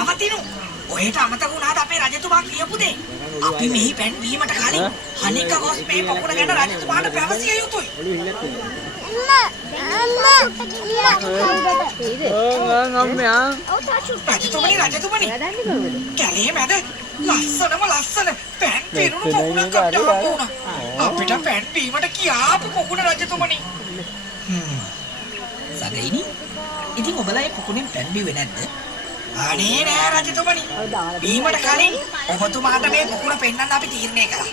නවතිනු. ඔහෙට අමතක වුණාද අපේ රජතුමා කියපු දේ? අපි මෙහි පැන් බීමට කලින් අනික ගොස් මේ පොකුණ ගැන රජතුමාට පැවසිය යුතුයි. රජතුමනි කැලේ මැද ලස්සන පැන් පිරුණු පොකුණක් අපිට හම්බ වුණා. අපිට පැන් බීමට කියාපු පොකුණ රජතුමනි. සගයිනි ඉතින් ඔබලා ඒ පොකුණෙන් පැන් බීුවේ නැද්ද? අනේ නෑ රජතුමනි. බීමට කලින් ඔබතුමාට මේ පොකුණ පෙන්වන්න අපි තීරණය කළා.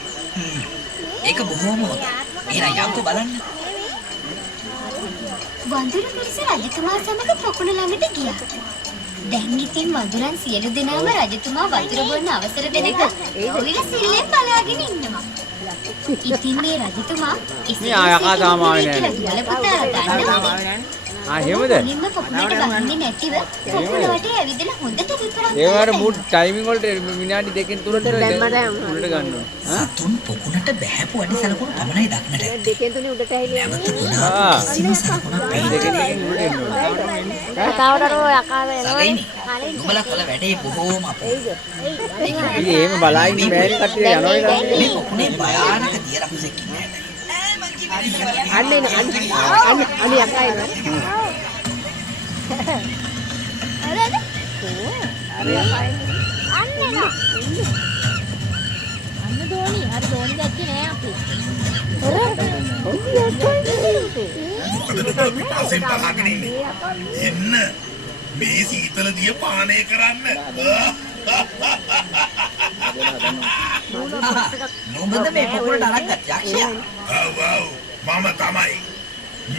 ඒක බොහොම හොඳයි. එහෙනම් යම්කෝ බලන්න. වඳුරු පිරිස රජතුමා සමග පොකුණ ළඟට ගියා. දැන් ඉතින් වඳුරන් සියලු දෙනාම රජතුමා වතුර බොන්න අවසර දෙනක ඔයිල සිල්ලෙන් බලාගෙන ඉන්නවා. ඉතින් මේ රජතුමා මේ ආයකා තාමාවේ නෑ. එහෙමද? නිම්ම පොකුණට බහින්නේ නැතිව පොකුණ වටේ ඇවිදලා හොඳට විතරක්. ඒ වගේ මුඩ් ටයිමින් වලට විනාඩි දෙකකින් තුනට උඩට ගන්නවා. සතුන් පොකුණට බහැපු වැඩි සලකුණු පමණයි දක්නට. දෙකෙන් තුනේ උඩට ඇහිලා කිසිම සලකුණක් දෙකකින් උඩට එනවා. කතාවට ඔය අකාව එනවනේ. උඹලා කළ වැඩේ බොහෝම අපූර්වයි. ඉතින් එහෙම බලයින් බෑරි කට්ටිය යනවා නේද? මේ පොකුණේ භයානක දිය රකුසෙක් ඉන්නේ. අනේ අනේ අක්කා එනවා. අන්න දෝනි දැක්කේ නෑ අපි. එන්න මේ සීතල දිය පානය කරන්න. නුඹද මේ පොකුණට අරක්ගත් යක්ෂයා? ඔව් මම තමයි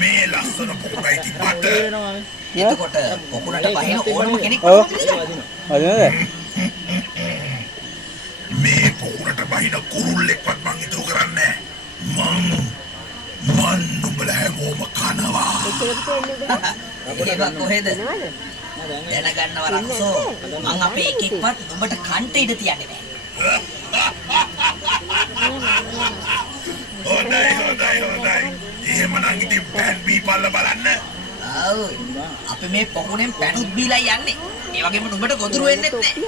මේ ලස්සන පොකුණයි තිබ්බට. එතකොට පොකුණට බහින ඕනම කෙනෙක් මේ පොකුණට බහින කුරුල්ලෙක්වත් මං ඉතුරු කරන්නේ නැහැ. මං නුඹලා හැමෝම කනවා. ඒක කොහෙද? දැනගන්නව රක්සෝ. මං අපේ එකෙක්වත් නුඹට කන්ට ඉඩ තියන්නේ නැහැ. හොඳයි. එහෙමනම් ඉතින් පැන් බීපල්ල බලන්න. ආව්. අපි මේ පොකුණෙන් පැනුත් බීලා යන්නේ. ඒ වගේම නුඹට ගොදුරු වෙන්නෙත් නැහැ.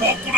පොකුණ